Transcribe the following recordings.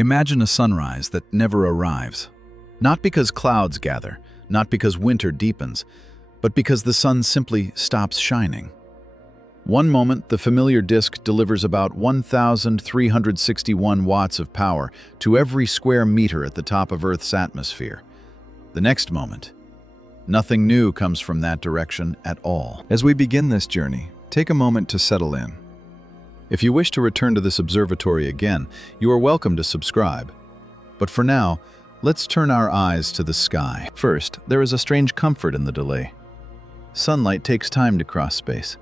Imagine a sunrise that never arrives. Not because clouds gather, not because winter deepens, but because the sun simply stops shining. One moment, the familiar disk delivers about 1,361 watts of power to every square meter at the top of Earth's atmosphere. The next moment, nothing new comes from that direction at all. As we begin this journey, take a moment to settle in. If you wish to return to this observatory again, you are welcome to subscribe. But for now, let's turn our eyes to the sky. First, there is a strange comfort in the delay. Sunlight takes time to cross space.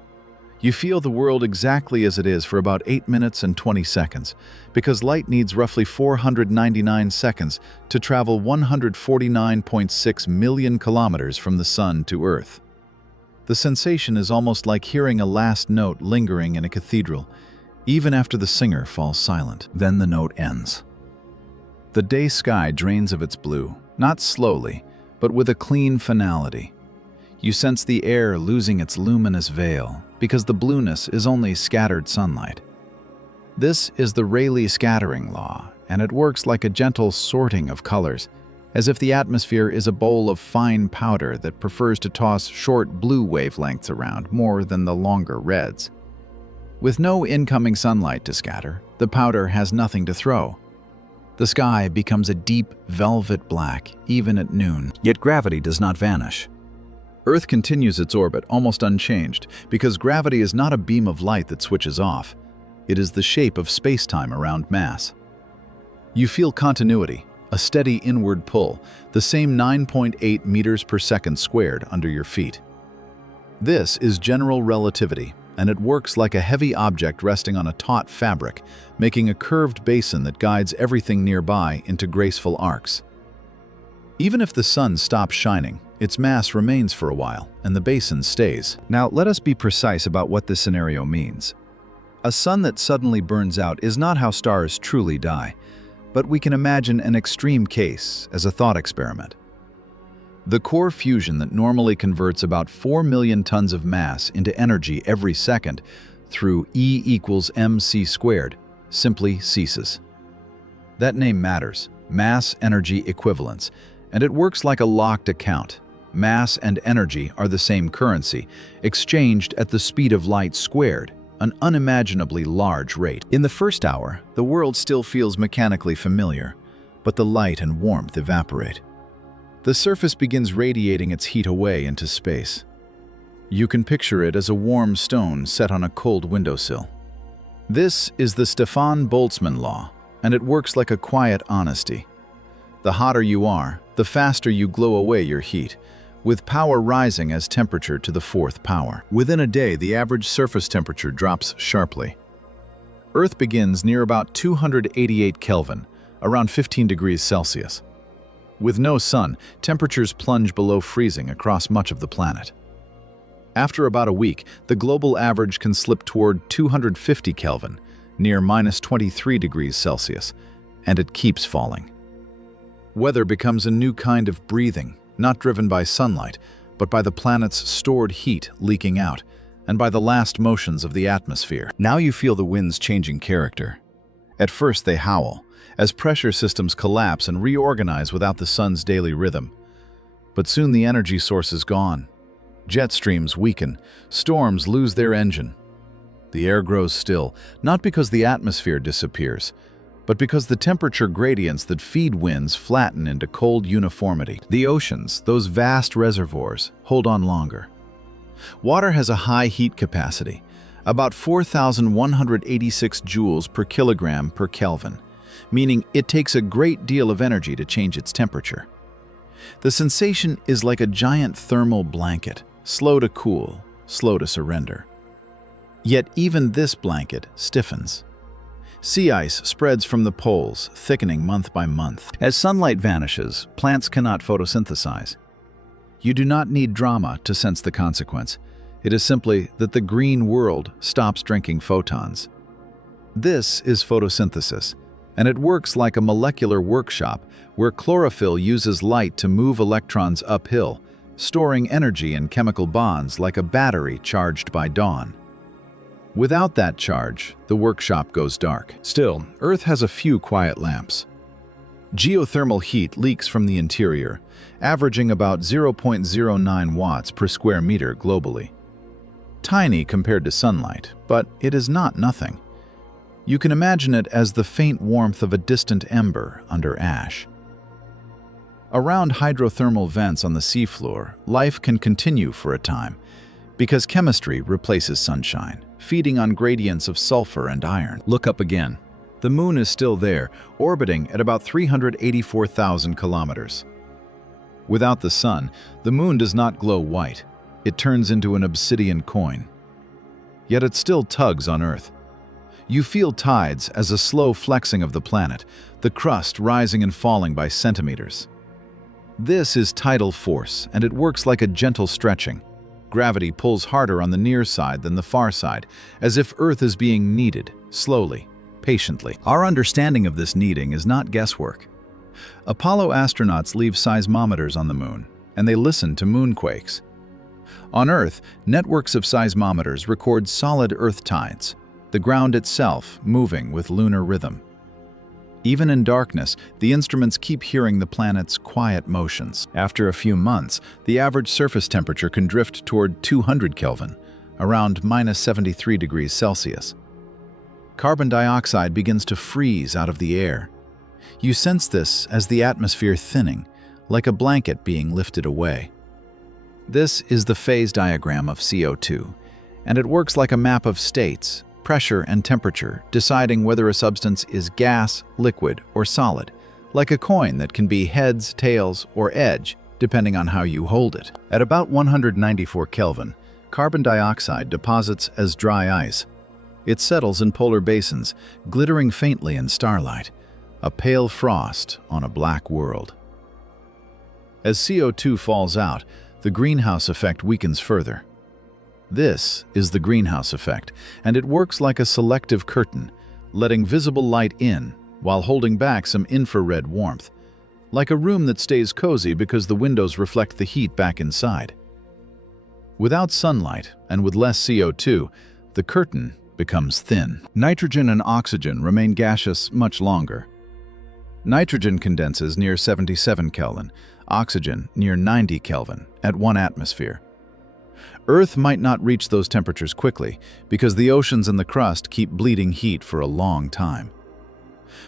You feel the world exactly as it is for about 8 minutes and 20 seconds, because light needs roughly 499 seconds to travel 149.6 million kilometers from the sun to Earth. The sensation is almost like hearing a last note lingering in a cathedral, even after the singer falls silent. Then the note ends. The day sky drains of its blue, not slowly, but with a clean finality. You sense the air losing its luminous veil, because the blueness is only scattered sunlight. This is the Rayleigh scattering law, and it works like a gentle sorting of colors, as if the atmosphere is a bowl of fine powder that prefers to toss short blue wavelengths around more than the longer reds. With no incoming sunlight to scatter, the powder has nothing to throw. The sky becomes a deep velvet black, even at noon. Yet gravity does not vanish. Earth continues its orbit almost unchanged because gravity is not a beam of light that switches off. It is the shape of space-time around mass. You feel continuity, a steady inward pull, the same 9.8 meters per second squared under your feet. This is general relativity, and it works like a heavy object resting on a taut fabric, making a curved basin that guides everything nearby into graceful arcs. Even if the sun stops shining, its mass remains for a while, and the basin stays. Now, let us be precise about what this scenario means. A sun that suddenly burns out is not how stars truly die, but we can imagine an extreme case as a thought experiment. The core fusion that normally converts about 4 million tons of mass into energy every second through E equals mc squared simply ceases. That name matters, mass-energy equivalence, and it works like a locked account. Mass and energy are the same currency, exchanged at the speed of light squared, an unimaginably large rate. In the first hour, the world still feels mechanically familiar, but the light and warmth evaporate. The surface begins radiating its heat away into space. You can picture it as a warm stone set on a cold windowsill. This is the Stefan Boltzmann law, and it works like a quiet honesty. The hotter you are, the faster you glow away your heat, with power rising as temperature to the fourth power. Within a day, the average surface temperature drops sharply. Earth begins near about 288 Kelvin, around 15 degrees Celsius. With no sun, temperatures plunge below freezing across much of the planet. After about a week, the global average can slip toward 250 Kelvin, near minus 23 degrees Celsius, and it keeps falling. Weather becomes a new kind of breathing, not driven by sunlight, but by the planet's stored heat leaking out, and by the last motions of the atmosphere. Now you feel the winds changing character. At first they howl, as pressure systems collapse and reorganize without the sun's daily rhythm. But soon the energy source is gone. Jet streams weaken, storms lose their engine. The air grows still, not because the atmosphere disappears, but because the temperature gradients that feed winds flatten into cold uniformity. The oceans, those vast reservoirs, hold on longer. Water has a high heat capacity, about 4,186 joules per kilogram per Kelvin, meaning it takes a great deal of energy to change its temperature. The sensation is like a giant thermal blanket, slow to cool, slow to surrender. Yet even this blanket stiffens. Sea ice spreads from the poles, thickening month by month. As sunlight vanishes, plants cannot photosynthesize. You do not need drama to sense the consequence. It is simply that the green world stops drinking photons. This is photosynthesis, and it works like a molecular workshop where chlorophyll uses light to move electrons uphill, storing energy in chemical bonds like a battery charged by dawn. Without that charge, the workshop goes dark. Still, Earth has a few quiet lamps. Geothermal heat leaks from the interior, averaging about 0.09 watts per square meter globally. Tiny compared to sunlight, but it is not nothing. You can imagine it as the faint warmth of a distant ember under ash. Around hydrothermal vents on the seafloor, life can continue for a time, because chemistry replaces sunshine, feeding on gradients of sulfur and iron. Look up again. The moon is still there, orbiting at about 384,000 kilometers. Without the sun, the moon does not glow white. It turns into an obsidian coin. Yet it still tugs on Earth. You feel tides as a slow flexing of the planet, the crust rising and falling by centimeters. This is tidal force, and it works like a gentle stretching. Gravity pulls harder on the near side than the far side, as if Earth is being kneaded, slowly, patiently. Our understanding of this kneading is not guesswork. Apollo astronauts leave seismometers on the moon, and they listen to moonquakes. On Earth, networks of seismometers record solid Earth tides, the ground itself moving with lunar rhythm. Even in darkness, the instruments keep hearing the planet's quiet motions. After a few months, the average surface temperature can drift toward 200 Kelvin, around -73 degrees Celsius. Carbon dioxide begins to freeze out of the air. You sense this as the atmosphere thinning, like a blanket being lifted away. This is the phase diagram of CO2, and it works like a map of states, pressure and temperature, deciding whether a substance is gas, liquid, or solid, like a coin that can be heads, tails, or edge, depending on how you hold it. At about 194 Kelvin, carbon dioxide deposits as dry ice. It settles in polar basins, glittering faintly in starlight, a pale frost on a black world. As CO2 falls out, the greenhouse effect weakens further. This is the greenhouse effect, and it works like a selective curtain, letting visible light in while holding back some infrared warmth, like a room that stays cozy because the windows reflect the heat back inside. Without sunlight and with less CO2, the curtain becomes thin. Nitrogen and oxygen remain gaseous much longer. Nitrogen condenses near 77 Kelvin, oxygen near 90 Kelvin at 1 atmosphere. Earth might not reach those temperatures quickly because the oceans and the crust keep bleeding heat for a long time.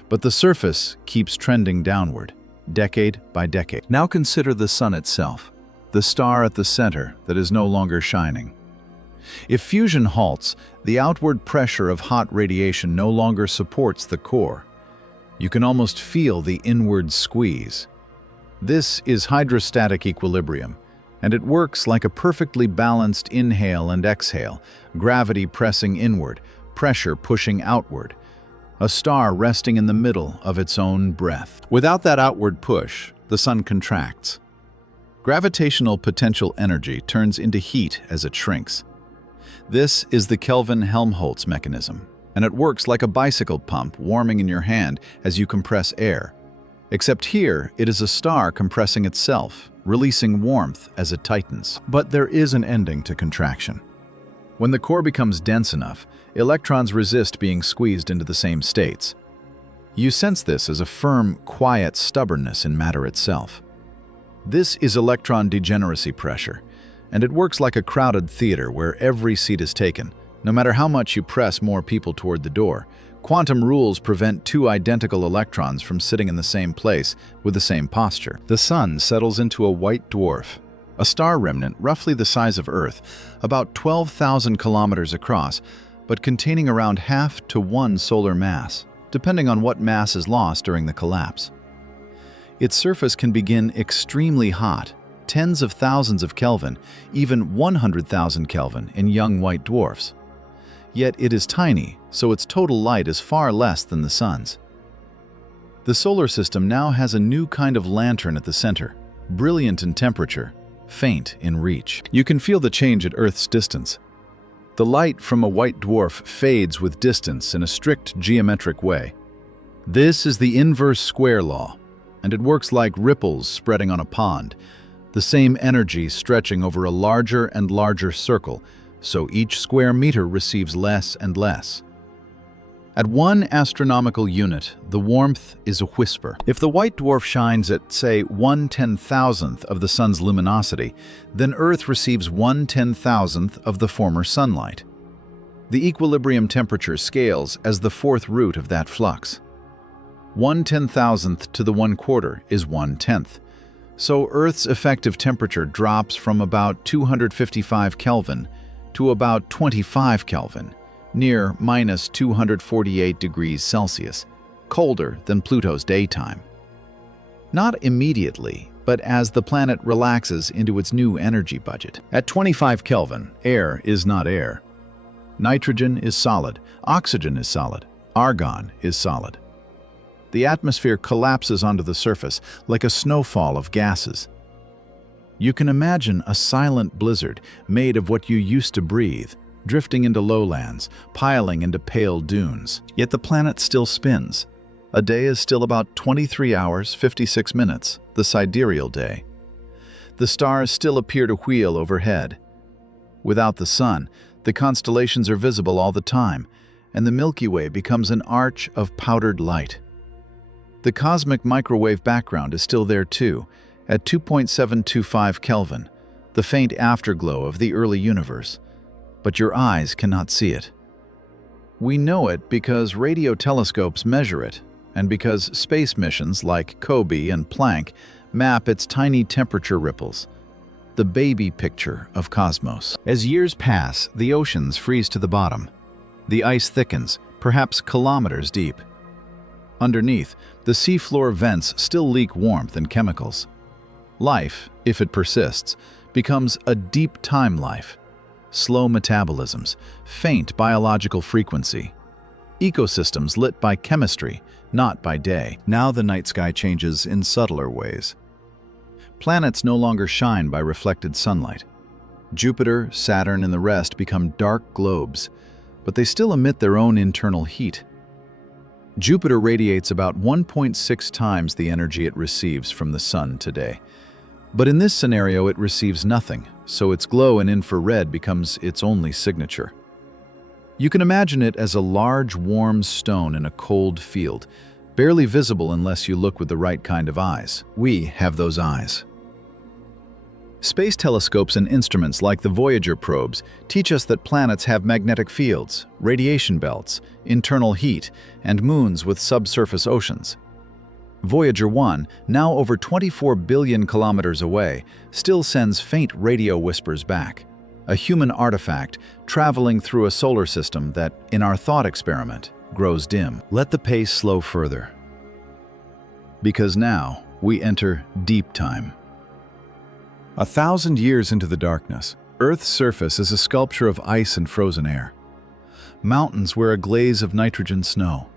But the surface keeps trending downward, decade by decade. Now consider the sun itself, the star at the center that is no longer shining. If fusion halts, the outward pressure of hot radiation no longer supports the core. You can almost feel the inward squeeze. This is hydrostatic equilibrium, and it works like a perfectly balanced inhale and exhale, gravity pressing inward, pressure pushing outward, a star resting in the middle of its own breath. Without that outward push, the sun contracts. Gravitational potential energy turns into heat as it shrinks. This is the Kelvin-Helmholtz mechanism, and it works like a bicycle pump warming in your hand as you compress air. Except here, it is a star compressing itself, releasing warmth as it tightens. But there is an ending to contraction. When the core becomes dense enough, electrons resist being squeezed into the same states. You sense this as a firm, quiet stubbornness in matter itself. This is electron degeneracy pressure, and it works like a crowded theater where every seat is taken, no matter how much you press more people toward the door. Quantum rules prevent two identical electrons from sitting in the same place with the same posture. The sun settles into a white dwarf, a star remnant roughly the size of Earth, about 12,000 kilometers across, but containing around half to 1 solar mass, depending on what mass is lost during the collapse. Its surface can begin extremely hot, tens of thousands of Kelvin, even 100,000 Kelvin in young white dwarfs. Yet it is tiny, so its total light is far less than the sun's. The solar system now has a new kind of lantern at the center, brilliant in temperature, faint in reach. You can feel the change at Earth's distance. The light from a white dwarf fades with distance in a strict geometric way. This is the inverse square law, and it works like ripples spreading on a pond, the same energy stretching over a larger and larger circle, so each square meter receives less and less. At 1 astronomical unit, the warmth is a whisper. If the white dwarf shines at, say, 1/10,000th of the sun's luminosity, then Earth receives 1/10,000th of the former sunlight. The equilibrium temperature scales as the fourth root of that flux. 1/10,000th to the 1/4 is 1/10th. So Earth's effective temperature drops from about 255 Kelvin to about 25 Kelvin, near minus 248 degrees Celsius, colder than Pluto's daytime. Not immediately, but as the planet relaxes into its new energy budget. At 25 Kelvin, air is not air. Nitrogen is solid, oxygen is solid, argon is solid. The atmosphere collapses onto the surface like a snowfall of gases. You can imagine a silent blizzard made of what you used to breathe, drifting into lowlands, piling into pale dunes. Yet the planet still spins. A day is still about 23 hours, 56 minutes, the sidereal day. The stars still appear to wheel overhead. Without the sun, the constellations are visible all the time, and the Milky Way becomes an arch of powdered light. The cosmic microwave background is still there too, at 2.725 Kelvin, the faint afterglow of the early universe. But your eyes cannot see it. We know it because radio telescopes measure it, and because space missions like COBE and Planck map its tiny temperature ripples, the baby picture of cosmos. As years pass, the oceans freeze to the bottom. The ice thickens, perhaps kilometers deep. Underneath, the seafloor vents still leak warmth and chemicals. Life, if it persists, becomes a deep time life. Slow metabolisms, faint biological frequency. Ecosystems lit by chemistry, not by day. Now the night sky changes in subtler ways. Planets no longer shine by reflected sunlight. Jupiter, Saturn, and the rest become dark globes, but they still emit their own internal heat. Jupiter radiates about 1.6 times the energy it receives from the sun today. But in this scenario, it receives nothing, so its glow in infrared becomes its only signature. You can imagine it as a large, warm stone in a cold field, barely visible unless you look with the right kind of eyes. We have those eyes. Space telescopes and instruments like the Voyager probes teach us that planets have magnetic fields, radiation belts, internal heat, and moons with subsurface oceans. Voyager 1, now over 24 billion kilometers away, still sends faint radio whispers back, a human artifact traveling through a solar system that, in our thought experiment, grows dim. Let the pace slow further, because now we enter deep time. 1,000 years into the darkness, Earth's surface is a sculpture of ice and frozen air. Mountains wear a glaze of nitrogen snow.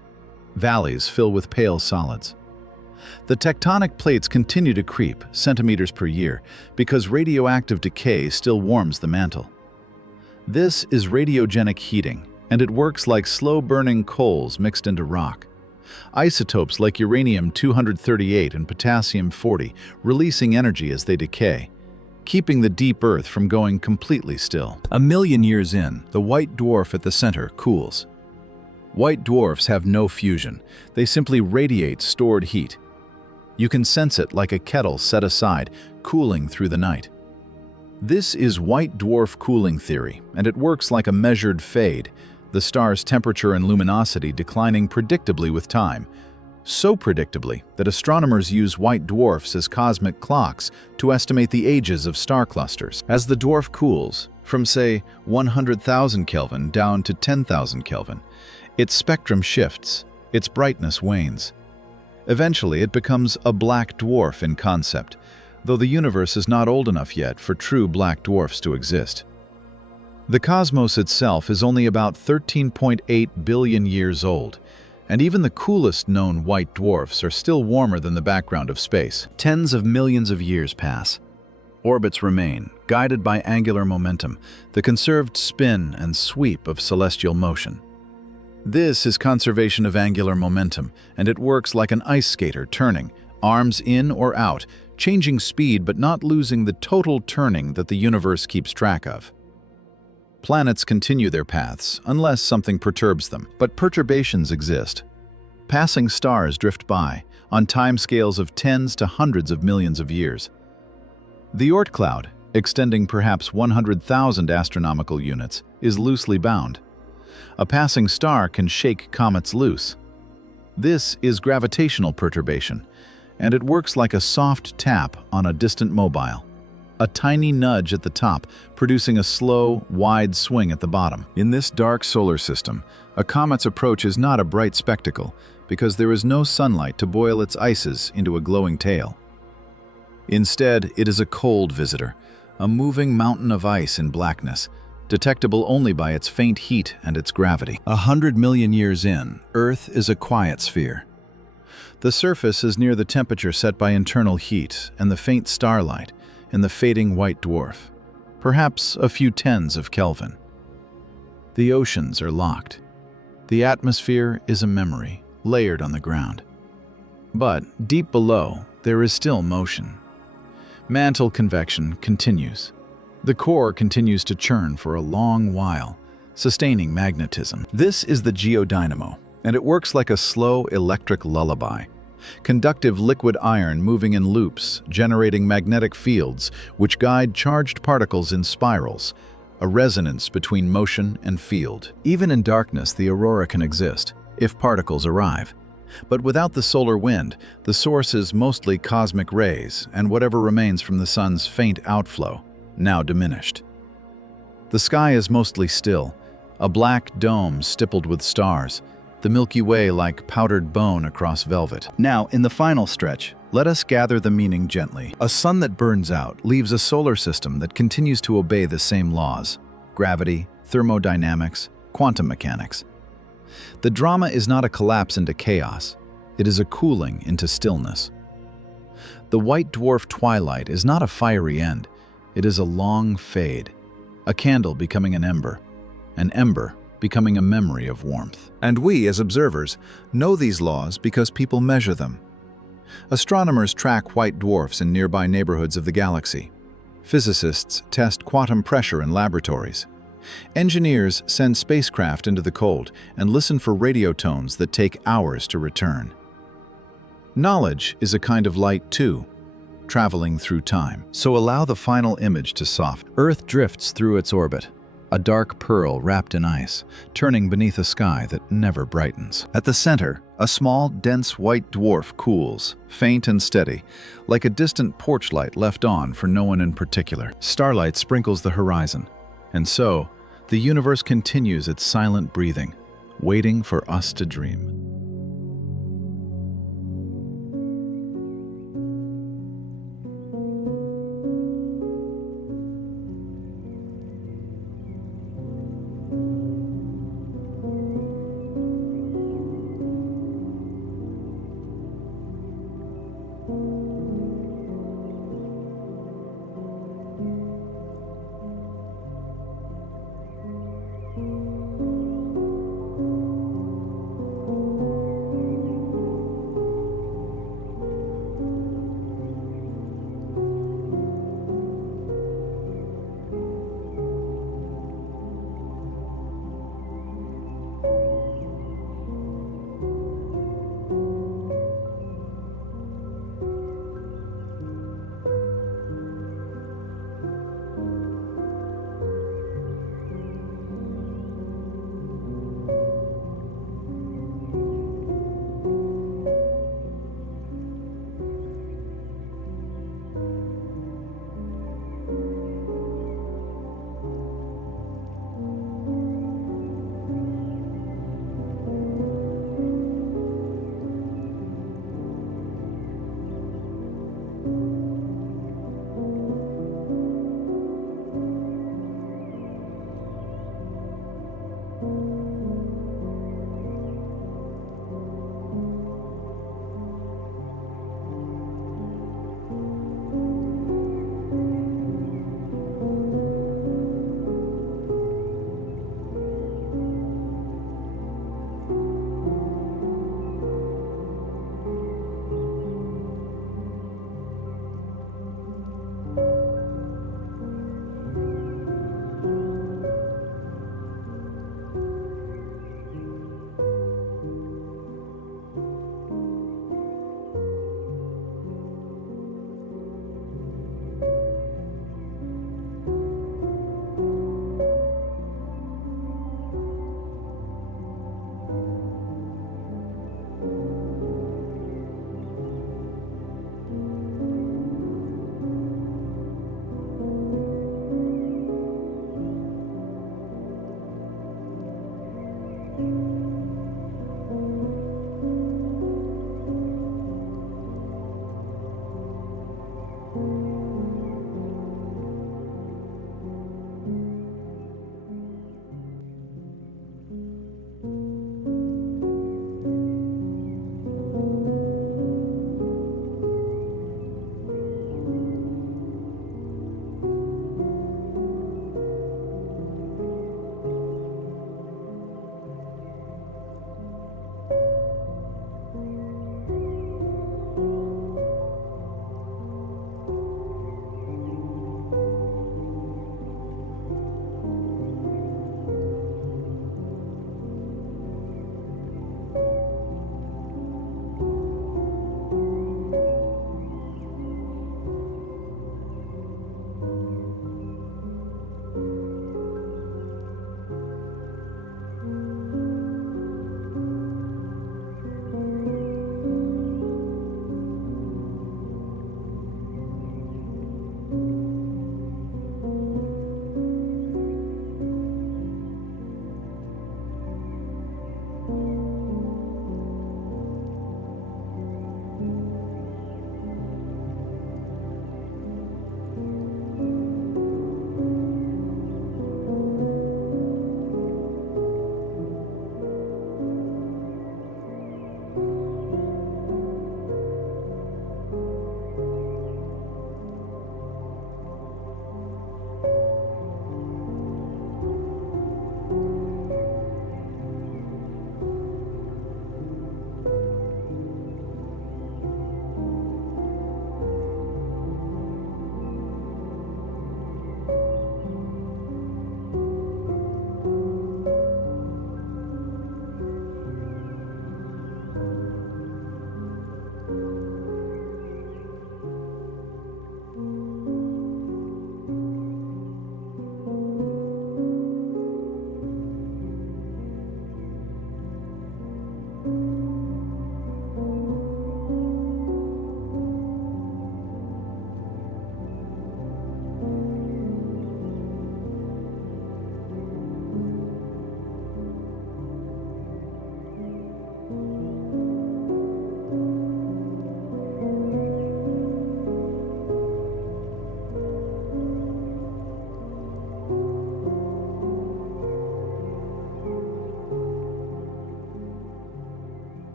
Valleys fill with pale solids. The tectonic plates continue to creep centimeters per year because radioactive decay still warms the mantle. This is radiogenic heating, and it works like slow-burning coals mixed into rock. Isotopes like uranium-238 and potassium-40 releasing energy as they decay, keeping the deep Earth from going completely still. 1 million years in, the white dwarf at the center cools. White dwarfs have no fusion. They simply radiate stored heat. You can sense it like a kettle set aside, cooling through the night. This is white dwarf cooling theory, and it works like a measured fade, the star's temperature and luminosity declining predictably with time, so predictably that astronomers use white dwarfs as cosmic clocks to estimate the ages of star clusters. As the dwarf cools, from say 100,000 Kelvin down to 10,000 Kelvin, its spectrum shifts, its brightness wanes. Eventually, it becomes a black dwarf in concept, though the universe is not old enough yet for true black dwarfs to exist. The cosmos itself is only about 13.8 billion years old, and even the coolest known white dwarfs are still warmer than the background of space. Tens of millions of years pass. Orbits remain, guided by angular momentum, the conserved spin and sweep of celestial motion. This is conservation of angular momentum, and it works like an ice skater turning, arms in or out, changing speed but not losing the total turning that the universe keeps track of. Planets continue their paths unless something perturbs them. But perturbations exist. Passing stars drift by on timescales of tens to hundreds of millions of years. The Oort cloud, extending perhaps 100,000 astronomical units, is loosely bound. A passing star can shake comets loose. This is gravitational perturbation, and it works like a soft tap on a distant mobile. A tiny nudge at the top, producing a slow, wide swing at the bottom. In this dark solar system, a comet's approach is not a bright spectacle because there is no sunlight to boil its ices into a glowing tail. Instead, it is a cold visitor, a moving mountain of ice in blackness, detectable only by its faint heat and its gravity. 100 million years in, Earth is a quiet sphere. The surface is near the temperature set by internal heat and the faint starlight in the fading white dwarf, perhaps a few tens of Kelvin. The oceans are locked. The atmosphere is a memory, layered on the ground. But deep below, there is still motion. Mantle convection continues. The core continues to churn for a long while, sustaining magnetism. This is the geodynamo, and it works like a slow electric lullaby. Conductive liquid iron moving in loops, generating magnetic fields which guide charged particles in spirals, a resonance between motion and field. Even in darkness, the aurora can exist, if particles arrive. But without the solar wind, the source is mostly cosmic rays and whatever remains from the sun's faint outflow, now diminished. The sky is mostly still, a black dome stippled with stars, the Milky Way like powdered bone across velvet. Now, in the final stretch, let us gather the meaning gently. A sun that burns out leaves a solar system that continues to obey the same laws: gravity, thermodynamics, quantum mechanics. The drama is not a collapse into chaos, it is a cooling into stillness. The white dwarf twilight is not a fiery end, it is a long fade, a candle becoming an ember becoming a memory of warmth. And we, as observers, know these laws because people measure them. Astronomers track white dwarfs in nearby neighborhoods of the galaxy. Physicists test quantum pressure in laboratories. Engineers send spacecraft into the cold and listen for radio tones that take hours to return. Knowledge is a kind of light too, traveling through time. So allow the final image to soften. Earth drifts through its orbit, a dark pearl wrapped in ice, turning beneath a sky that never brightens. At the center, a small, dense white dwarf cools, faint and steady, like a distant porch light left on for no one in particular. Starlight sprinkles the horizon, and so, the universe continues its silent breathing, waiting for us to dream.